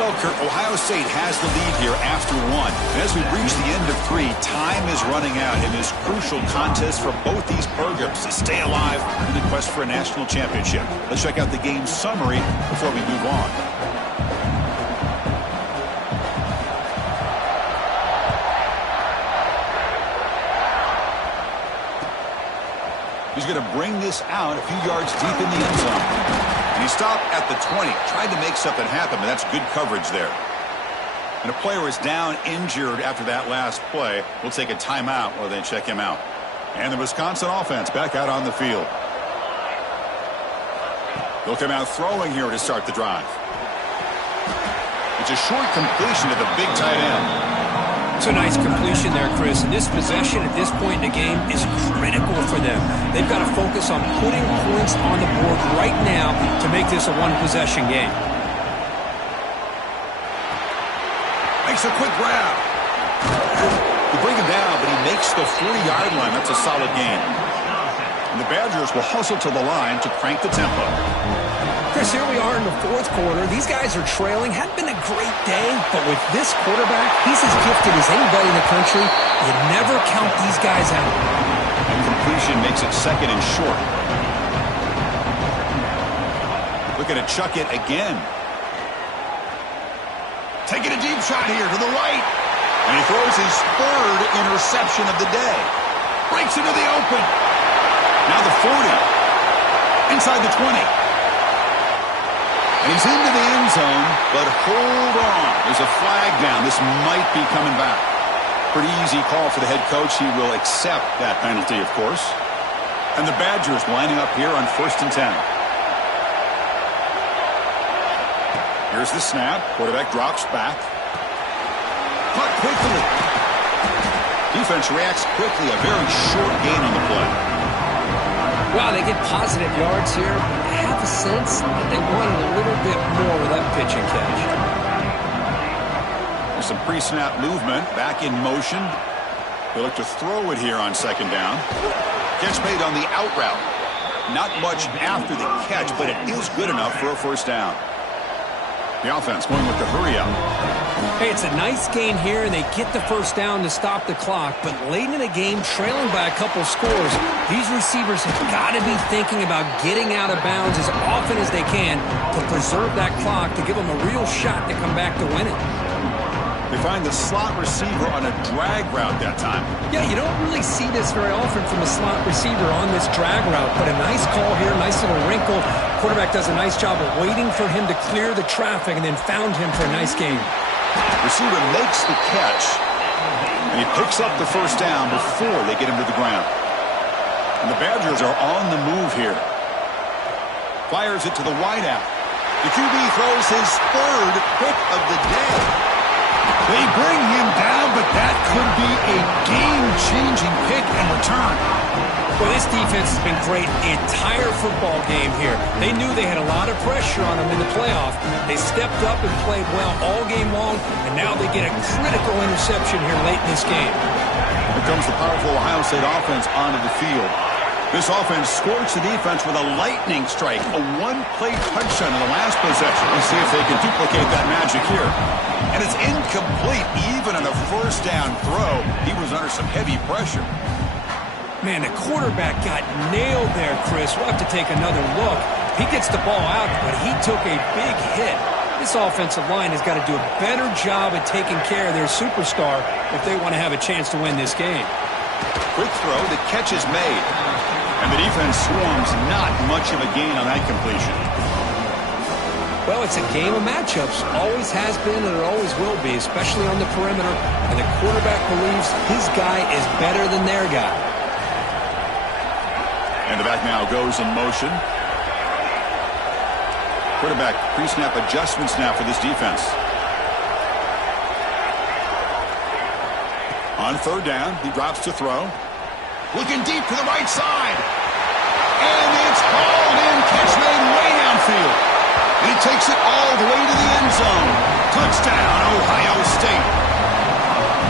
Well, Kurt, Ohio State has the lead here after one. And as we reach the end of three, time is running out in this crucial contest for both these programs to stay alive in the quest for a national championship. Let's check out the game summary before we move on. He's going to bring this out a few yards deep in the end zone. And he stopped at the 20. Tried to make something happen, but that's good coverage there. And a player is down injured after that last play. We'll take a timeout while they check him out. And the Wisconsin offense back out on the field. They'll come out throwing here to start the drive. It's a short completion to the big tight end. It's a nice completion there, Chris. And this possession at this point in the game is critical for them. They've got to focus on putting points on the board right now to make this a one-possession game. Makes a quick grab. You bring him down, but he makes the 40-yard line. That's a solid gain. And the Badgers will hustle to the line to crank the tempo. Chris, here we are in the fourth quarter. These guys are trailing. Hadn't been a great day, but with this quarterback, he's as gifted as anybody in the country. You never count these guys out. And completion makes it second and short. Looking to chuck it again. Taking a deep shot here to the right. And he throws his third interception of the day. Breaks into the open. Now the 40. Inside the 20. And he's into the end zone, but hold on. There's a flag down. This might be coming back. Pretty easy call for the head coach. He will accept that penalty, of course. And the Badgers lining up here on 1st and 10. Here's the snap. Quarterback drops back. Caught quickly. Defense reacts quickly. A very short gain on the play. Wow, they get positive yards here. I have a sense that they wanted a little bit more with that pitch and catch. some pre-snap movement, back in motion. They look to throw it here on second down. Catch made on the out route. Not much after the catch, but it is good enough for a first down. The offense going with the hurry up. Hey, it's a nice game here, and they get the first down to stop the clock. But late in the game, trailing by a couple scores, these receivers have got to be thinking about getting out of bounds as often as they can to preserve that clock, to give them a real shot to come back to win it. They find the slot receiver on a drag route that time. Yeah, you don't really see this very often from a slot receiver on this drag route, but a nice call here, nice little wrinkle. Quarterback does a nice job of waiting for him to clear the traffic and then found him for a nice game. Receiver makes the catch, and he picks up the first down before they get him to the ground. And the Badgers are on the move here. Fires it to the wideout. The QB throws his third pick of the day. They bring him down, but that could be a game-changing pick and return. Well, this defense has been great the entire football game here. They knew they had a lot of pressure on them in the playoff. They stepped up and played well all game long, and now they get a critical interception here late in this game. Here comes the powerful Ohio State offense onto the field. This offense scorched the defense with a lightning strike, a one-play touchdown in the last possession. Let's see if they can duplicate that magic here. And it's incomplete, even on a first down throw. He was under some heavy pressure. Man, the quarterback got nailed there, Chris. We'll have to take another look. He gets the ball out, but he took a big hit. This offensive line has got to do a better job at taking care of their superstar if they want to have a chance to win this game. Quick throw, the catch is made. And the defense swarms, not much of a gain on that completion. Well, it's a game of matchups. Always has been and it always will be, especially on the perimeter. And the quarterback believes his guy is better than their guy. And the back now goes in motion. Quarterback pre-snap adjustments now for this defense. On third down, he drops to throw. Looking deep to the right side. And it's hauled in. Catch made way downfield. And he takes it all the way to the end zone. Touchdown, Ohio State.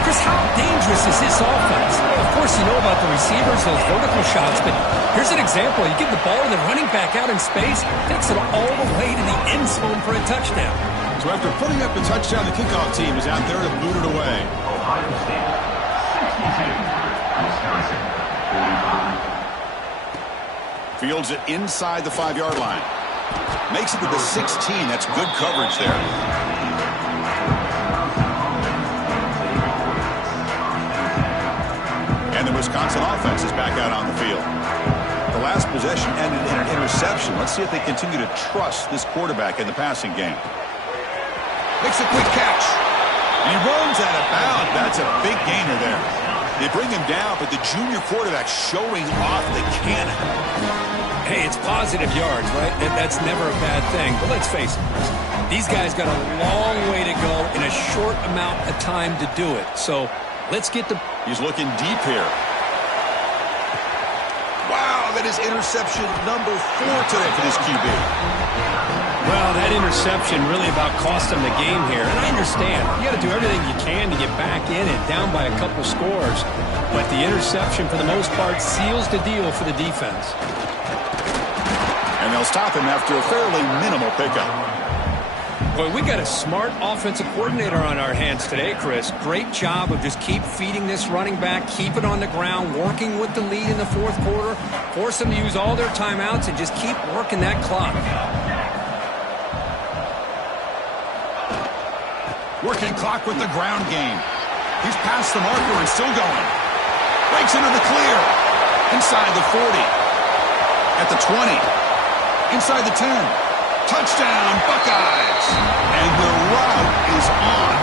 Chris, how dangerous is this offense? Well, of course, you know about the receivers, those vertical shots, but here's an example. You give the ball to the running back out in space, takes it all the way to the end zone for a touchdown. So after putting up the touchdown, the kickoff team is out there to boot it away. Ohio State, 62. Wisconsin, 45. Fields it inside the 5-yard line. Makes it to the 16. That's good coverage there. And the Wisconsin offense is back out on the field. The last possession ended in an interception. Let's see if they continue to trust this quarterback in the passing game. Makes a quick catch. And he runs out of bounds. That's a big gainer there. They bring him down, but the junior quarterback showing off the cannon. Hey, it's positive yards, right? That's never a bad thing. But let's face it, these guys got a long way to go in a short amount of time to do it. So let's get the... He's looking deep here. Wow, that is interception number 4 today for this QB. Well, that interception really about cost them the game here. And I understand. You got to do everything you can to get back in it, down by a couple scores. But the interception, for the most part, seals the deal for the defense. And they'll stop him after a fairly minimal pickup. Boy, we got a smart offensive coordinator on our hands today, Chris. Great job of just keep feeding this running back, keep it on the ground, working with the lead in the fourth quarter, force them to use all their timeouts, and just keep working that clock. Working clock with the ground game. He's past the marker and still going. Breaks into the clear. Inside the 40. At the 20. Inside the 10. Touchdown, Buckeyes. And the route is on.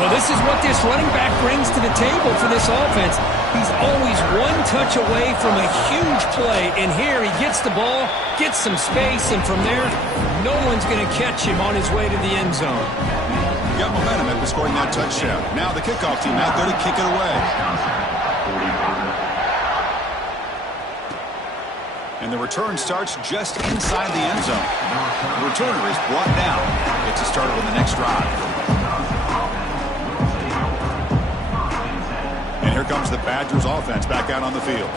Well, this is what this running back brings to the table for this offense. He's always one touch away from a huge play. And here he gets the ball, gets some space, and from there, no one's going to catch him on his way to the end zone. Got momentum after scoring that touchdown. Now the kickoff team out there to kick it away. And the return starts just inside the end zone. The returner is brought down. Gets it started on the next drive. the Badgers offense back out on the field.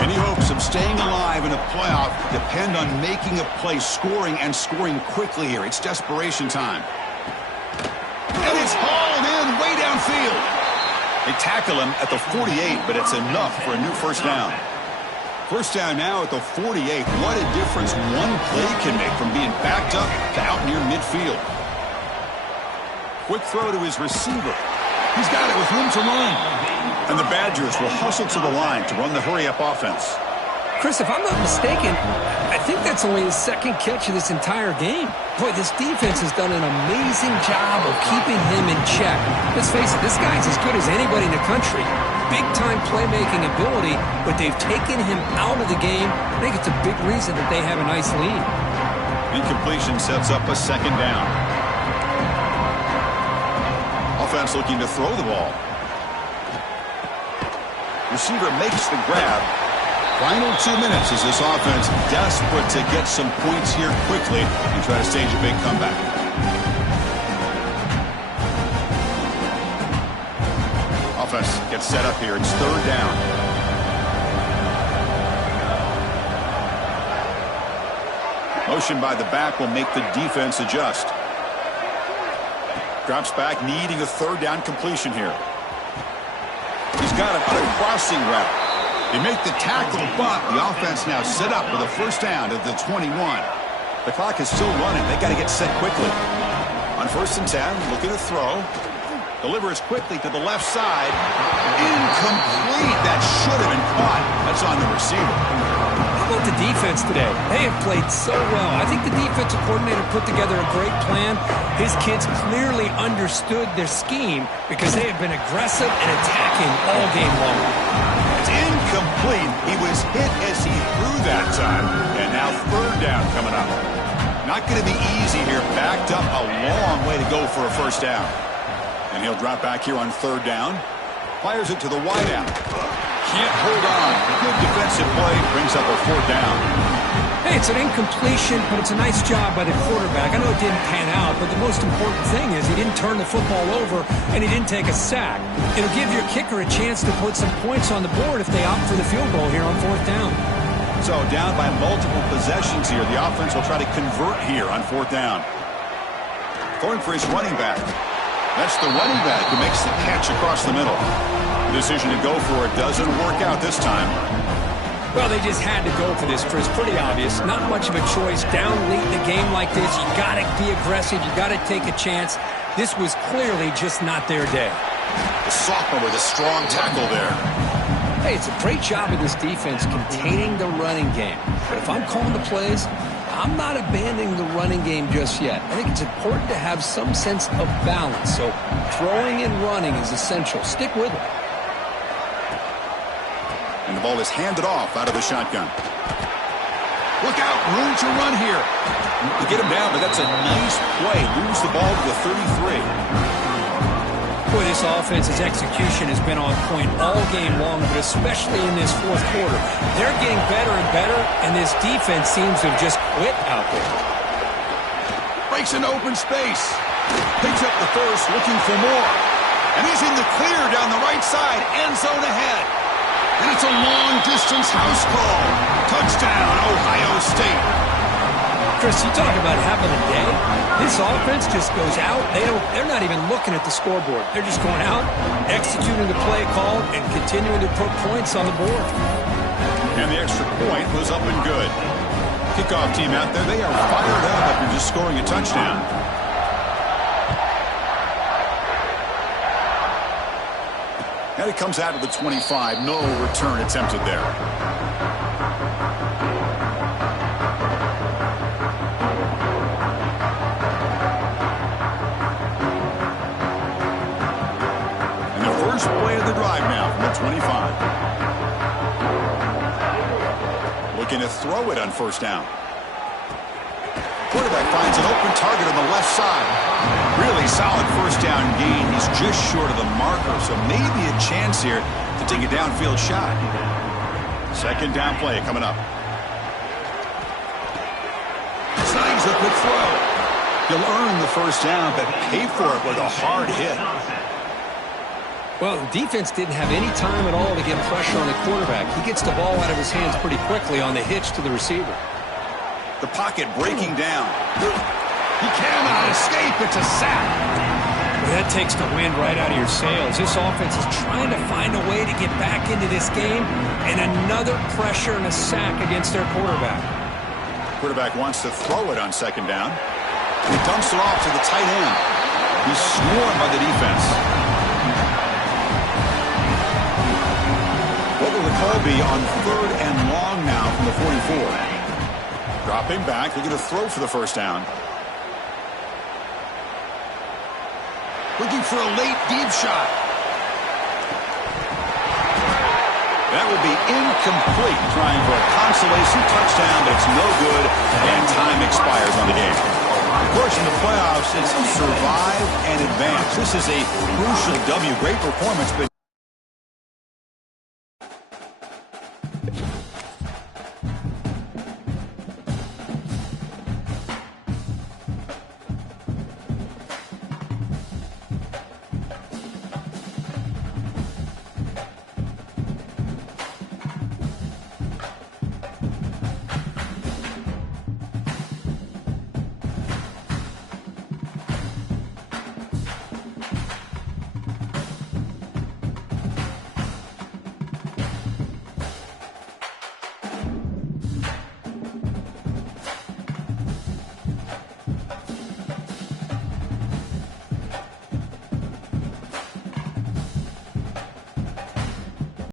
Any hopes of staying alive in a playoff depend on making a play, scoring, and scoring quickly here. It's desperation time. And it's hauled in way downfield. They tackle him at the 48, but it's enough for a new first down. First down now at the 48. What a difference one play can make from being backed up to out near midfield. Quick throw to his receiver. He's got it with room to run. And the Badgers will hustle to the line to run the hurry-up offense. Chris, if I'm not mistaken, I think that's only his second catch of this entire game. Boy, this defense has done an amazing job of keeping him in check. Let's face it, this guy's as good as anybody in the country. Big-time playmaking ability, but they've taken him out of the game. I think it's a big reason that they have a nice lead. Incompletion sets up a second down. Offense looking to throw the ball. Receiver makes the grab. Final 2 minutes as this offense desperate to get some points here quickly and try to stage a big comeback. Offense gets set up here. It's third down. Motion by the back will make the defense adjust. Drops back, needing a third down completion here. He's got it on a crossing route. They make the tackle, but the offense now set up with a first down at the 21. The clock is still running. They got to get set quickly. On 1st and 10, looking to throw. Delivers quickly to the left side. Incomplete. That should have been caught. That's on the receiver. How about the defense today? They have played so well. I think the defensive coordinator put together a great plan. His kids clearly understood their scheme because they have been aggressive and attacking all game long. It's incomplete. He was hit as he threw that time. And now third down coming up. Not going to be easy here. Backed up a long way to go for a first down. And he'll drop back here on third down. Fires it to the wideout. Can't hold on. Good defensive play. Brings up a fourth down. Hey, it's an incompletion, but it's a nice job by the quarterback. I know it didn't pan out, but the most important thing is he didn't turn the football over and he didn't take a sack. It'll give your kicker a chance to put some points on the board if they opt for the field goal here on fourth down. So down by multiple possessions here. The offense will try to convert here on fourth down. Going for his running back. That's the running back who makes the catch across the middle. The decision to go for it doesn't work out this time. Well, they just had to go for this, Chris. Pretty obvious. Not much of a choice. Down late in a game like this, you got to be aggressive. You got to take a chance. This was clearly just not their day. The sophomore with a strong tackle there. Hey, it's a great job of this defense containing the running game. But if I'm calling the plays, I'm not abandoning the running game just yet. I think it's important to have some sense of balance. So throwing and running is essential. Stick with it. And the ball is handed off out of the shotgun. Look out, room to run here. To get him down, but that's a nice play. Moves the ball to the 33. Boy, this offense's execution has been on point all game long, but especially in this fourth quarter. They're getting better and better, and this defense seems to have just quit out there. Breaks into open space. Picks up the first, looking for more. And he's in the clear down the right side, end zone ahead. And it's a long-distance house call. Touchdown, Ohio State. Chris, you talk about having a day. This offense just goes out. They're not even looking at the scoreboard. They're just going out, executing the play call, and continuing to put points on the board. And the extra point was up and good. Kickoff team out there, they are fired up after just scoring a touchdown. And it comes out of the 25. No return attempted there. And the first play of the drive now from the 25. Looking to throw it on first down. Quarterback finds an open target on the left side. Really solid first down gain. He's just short of the marker, so maybe a chance here to take a downfield shot. Second down play coming up. Snags a quick throw. He'll earn the first down, but pay for it with a hard hit. Well, the defense didn't have any time at all to get pressure on the quarterback. He gets the ball out of his hands pretty quickly on the hitch to the receiver. The pocket breaking down. He cannot escape. It's a sack. Well, that takes the wind right out of your sails. This offense is trying to find a way to get back into this game, and another pressure and a sack against their quarterback. Quarterback wants to throw it on second down. He dumps it off to the tight end. He's swarmed by the defense. What will the call be on 3rd and long now from the 44? Dropping back, looking to throw for the first down. Looking for a late deep shot. That will be incomplete, trying for a consolation touchdown, but it's no good, and time expires on the game. Of course, in the playoffs, it's survive and advance. This is a crucial W. Great performance, but